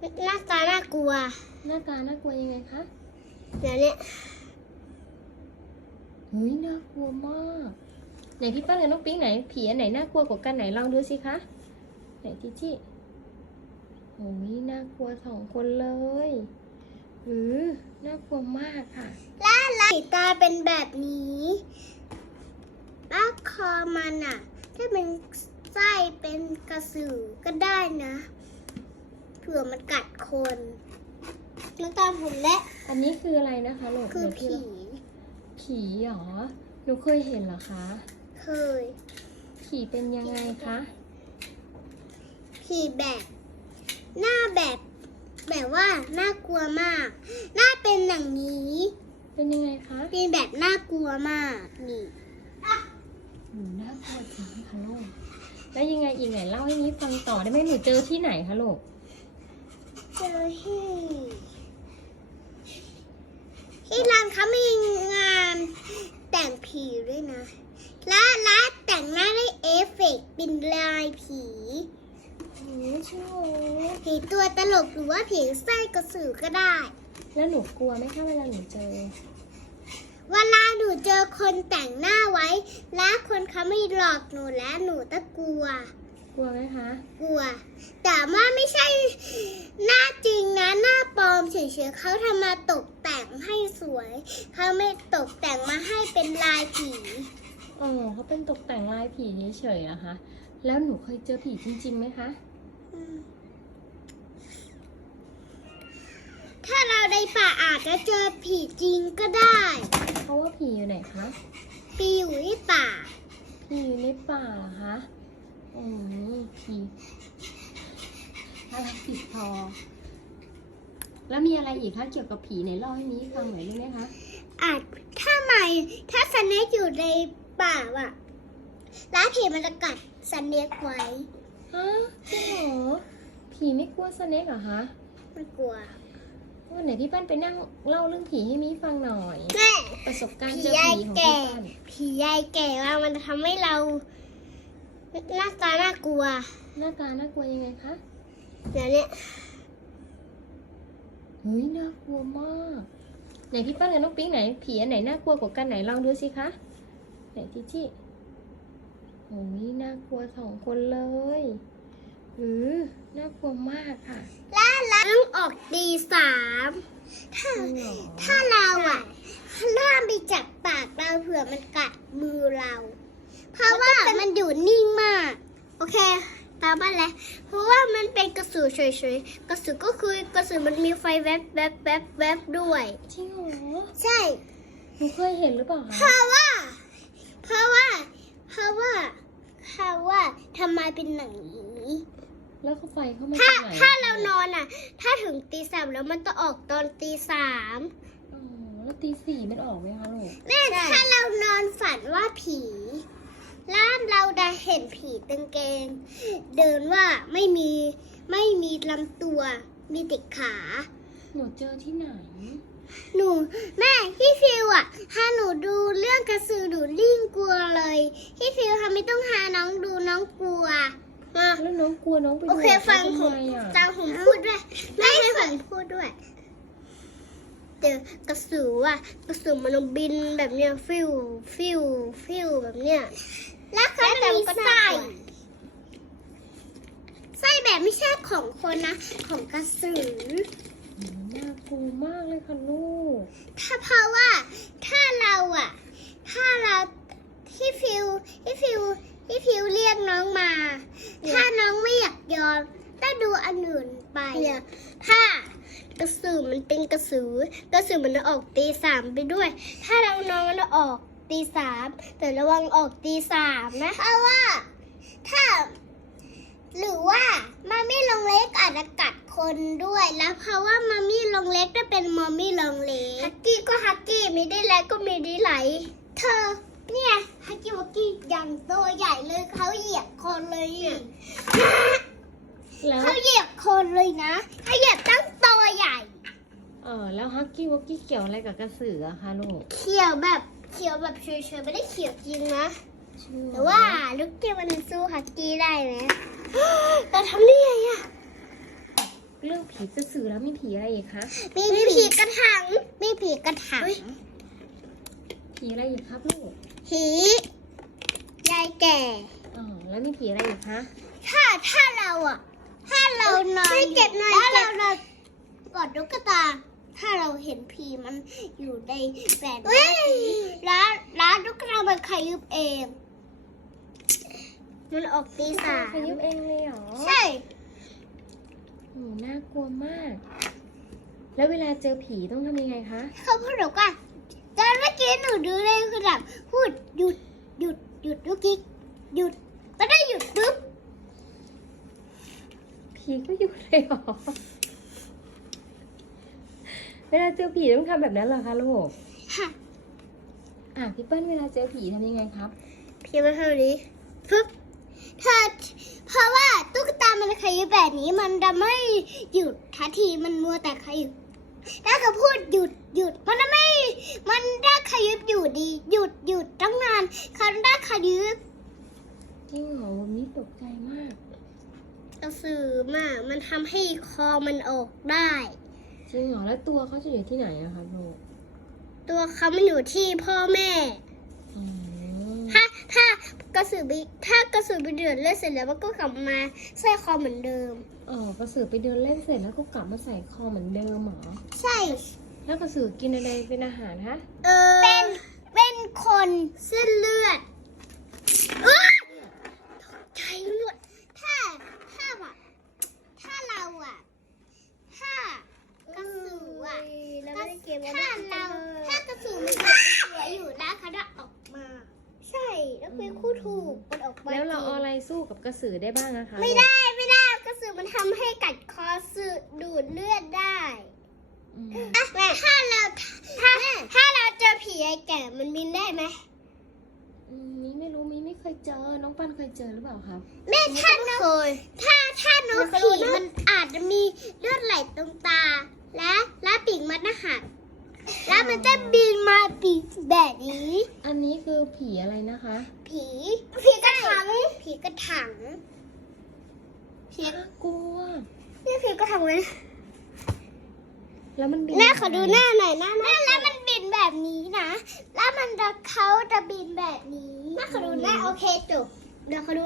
หน้าตาน่ากลัว หน้าตาน่ากลัวยังไงคะเดี๋ยวเนี้เฮ้ยน่ากลัวมาก ไหนพี่ป้านกับน้องปิ๊งไหนผีอันไหนน่ากลัวกว่ากันไหนลองดูสิคะไหนจิจิโอ้ยน่ากลัวสองคนเลยอือน่ากลัวมากค่ะล่าลายตาเป็นแบบนี้แล้วคอมันอะถ้าเป็นไส้เป็นกระสือก็ได้นะเผื่อมันกัดคนแล้วตามผมและอันนี้คืออะไรนะคะลูกคือเดี๋ยวผีที่เราผีเหรอหนูเคยเห็นเหรอคะ เคย ผีเป็นยังไงคะ ผีแบบ หน้าแบบ แบบว่าน่ากลัวมาก หน้าเป็นอย่างนี้ เป็นยังไงคะ เป็นแบบน่ากลัวมาก นี่หนูน่ากลัวจริงไหมคะลูก แล้วยังไงอีกไหนเล่าให้นี้ฟังต่อได้ไหมหนูเจอที่ไหนคะลูก เจอที่ที่ร้านเขามีงานแต่งผีด้วยนะและร้านแต่งหน้าได้เอฟเฟกต์เป็นลายผีโอ้ใช่เหรอผีตัวตลกหรือว่าผีไส้กระสือก็ได้ แล้วหนูกลัวไหมคะเวลาหนูเจอเวลาหนูเจอคนแต่งหน้าไว้ และคนเขาไม่หลอกหนูและหนูต้องกลัวก ลัวไหมคะ กลัว แต่ว่าไม่ใช่หน้าจริงนะหน้าปลอมเฉยๆเขาทำมาตกแต่งให้สวยเขาไม่ตกแต่งมาให้เป็นลายผีอ๋อเขาเป็นตกแต่งลายผีเฉยๆอะคะแล้วหนูเคยเจอผีจริงๆไหมคะอืมถ้าเราในป่าอาจจะเจอผีจริงก็ได้ เพราะว่าผีอยู่ไหนคะปีอยู่ที่ป่า ผีอยู่ในป่าเหรอคะ อืมผีอะไรติดคอแล้วมีอะไรอีกคะเกี่ยวกับผีไหนเล่าให้นี้ฟังหน่อยได้ไหมคะอาจถ้าไม่ถ้าสเนกอยู่ในป่าอะแล้วผีมันจะกัดสเนกไว้ฮะจริงเหรอผีไม่กลัวสเน็กเหรอคะมันกลัววันไหนพี่ปั้นไปนั่งเล่าเรื่องผีให้มีฟังหน่อย แม่ประสบการณ์ผีเจอใหญ่ผีของแก่พี่ปั้นผียายแก่ว่ามันทำให้เรา หน้าตาน่ากลัว หน้าตาน่ากลัวยังไงคะเดี๋ยวเนี้เฮ้ยน่ากลัวมาก ไหนพี่ปั้นกับน้องปิ๊งไหนผีอันไหนน่ากลัวกว่ากันไหนลองดูสิคะไหนจิจิโอ้ยน่ากลัวสองคนเลยอือน่ากลัวมากค่ะล่าล้างออกตีสามถ้าจริงเหรอถ้าเราอะล่ามไปจับปากเราเผื่อมันกัดมือเรา เพราะว่ามันอยู่นิ่งมาก โอเคตามมาแล้วเพราะว่ามันเป็นกระสือเฉยๆ กระสือก็คือกระสือมันมีไฟแวบแวบแวบแวบด้วย จริงเหรอใช่ หนูเคยเห็นหรือเปล่าเพคะราะว่า เพราะว่า เพราะว่าเพราะว่าทำไมเป็นหนังนี้ แล้วเขาไฟเข้ามาถ้าจากไหนถ้าเรานอนอะ ถ้าถึงตีสามแล้วมันจะออกตอนตีสามอ๋อแล้วตีสี่มันออกไหมคะลูก แม่ถ้าเรานอนฝันว่าผี ล่ามเราได้เห็นผีตึงเกง เดินว่าไม่มีไม่มีลำตัว มีแต่ขา หนูเจอที่ไหน หนู แม่พี่ฟิวอะถ้าหนูดูเรื่องกระสือหนูลิ่งกลัวเลยพี่ฟิวทำไมต้องหาน้องดูน้องกลัวอะแล้วน้องกลัวน้องไปโอเคดูกับฟังขาผทำมไมอะจังผมพูดด้วยไม่ให้ผมพูดด้วยเดี๋ยวกระสืออะกระสือมันบินแบบเนี้ยฟิวฟิวฟิวแบบเนี้ย แล้วเขาจะมีไส้ไส้แบบไม่ใช่ของคนนะ ของกระสืออืมน่ากลัวมากเลยค่ะลูก ถ้าเพราะว่าถ้าเราอะถ้าเราที่ฟิวที่ฟิวที่ฟิวเรียกน้องมา ถ้าน้องไม่อยากยอมต้องดูอันอื่นไปเนี่ยถ้ากระสือมันเป็นกระสือกระสือมันจะออกตีสามไปด้วย ถ้าเรานอนมันจะออก ตีสามแต่ระวังออกตีสามนะ เพราะว่า ถ้า หรือว่ามามี่ลงเล็กอาจจะกัดคนด้วย แล้วเพราะว่ามามี่ลงเล็กได้เป็นมามี่ลงเล็กฮักกี้ก็ฮักกี้มีได้เล็กก็มีได้ไหล เธอ เนี่ยฮักกี้วักกี้อย่างตัวใหญ่เลยเขาเหยียบคนเลยเนี่ยแล้วเขาเหยียบคนเลยนะเขาเหยียบตั้งตัวใหญ่ เออแล้วฮักกี้วักกี้เกี่ยวอะไรกับกระสืออะคะลูกเขียวแบบ เขียวแบบเฉยๆไม่ได้เขียวจริงนะชื่อแต่ว่าลูกเกดมันสู้ฮักกี้ได้ไหมแต่ทำได้ไงอะปีเรื่องผีกระสือแล้วมีผีอะไรอีกคะมีผีกระถังมีผีกระถังผีอะไรอีกครับลูกผียายแก่อ๋อแล้วมีผีอะไรอีกคะถ้าถ้าเราอะถ้าเรานอนเก็บหน่อยถ้าเรานอนกอดตุ๊กตา ถ้าเราเห็นผีมันอยู่ในแปดนาทีแล้วแล้วตุ๊กตามันขยุบเอง มันออกตีสามขยุบเองเลยเหรอใช่โอ้น่ากลัวมาก แล้วเวลาเจอผีต้องทำยังไงคะเขาพูดบอกว่าตอนเมื่อกี้หนูดูเลยคือแบบพูดหยุดหยุดหยุดลูกกิ๊กหยุดก็ได้หยุดปุ๊บผีก็อยู่เลยเหรอ เวลาเจอผีต้องทำแบบนั้นเหรอคะลูกค่ะอะพี่เปิ้ลเวลาเจอผีทำยังไงครับพี่มาเท่านี้ปุ๊บถ้าเพราะว่าตุ๊กตามันขยับแบบนี้มันจะไม่หยุดทันทีมันมัวแต่ขยับถ้าเขาพูดหยุดหยุด มันจะไม่ มันได้ขยับอยู่ดี หยุดหยุดตั้งนานเขาได้ขยับจริงเหรอวันนี้ตกใจมากกระสือมาก มันทำให้คอมันออกได้ จริงเหรอแล้วตัวเขาจะอยู่ที่ไหนอะคะลูกตัวเขามันอยู่ที่พ่อแม่อ๋อถ้าถ้ากระสือไปถ้ากระสือไปเดือดเลือดเสร็จแล้วมันก็กลับมาใส่คอเหมือนเดิม อ๋อกระสือไปเดินเล่นเสร็จแล้วก็กลับมาใส่คอเหมือนเดิมเหรอใช่ แล้วกระสือกินอะไรเป็นอาหารคะเออเป็นเป็นคนเส้นเลือดอ๊ะตกใจหมดถ้าถ้าแบบถ้าเราอะถ้ากระสืออะถ้าเราถ้ากระสือมันสวยอยู่แล้วเขาจะออกมา ใช่ แล้วเป็นคู่ถูกมันออกมาแล้วเราจงเอาอะไรสู้กับกระสือได้บ้างอะคะ ไม่ได้ไม่ได้กระสือมันทำให้กัดคอสือดูดเลือดได้อืมถ้าเราถ้าถ้าเราเจอผีไอ้แก่มันบินได้ไหมอืมมีไม่รู้มีไม่เคยเจอ น้องปันเคยเจอหรือเปล่าครับแม่ถ้าน้องถ้าถ้าน้องผีมันอาจจะมีเลือดไหลตรงตา และและปีกมันนะหัก แล้วมันจะบินมาปีกแบบนี้ อันนี้คือผีอะไรนะคะ ผี ผีกระถัง ผีกระถัง ผีน่ากลัว นี่ผีกระถังเลยแล้วมันบินแม่ขอดูหน้าหน่อยหน้าหน้าแล้วมันบินแบบนี้นะ แล้วมันจะเขาจะบินแบบนี้แม่ขอดูหน้าโอเคจบเดี๋ยวขอดู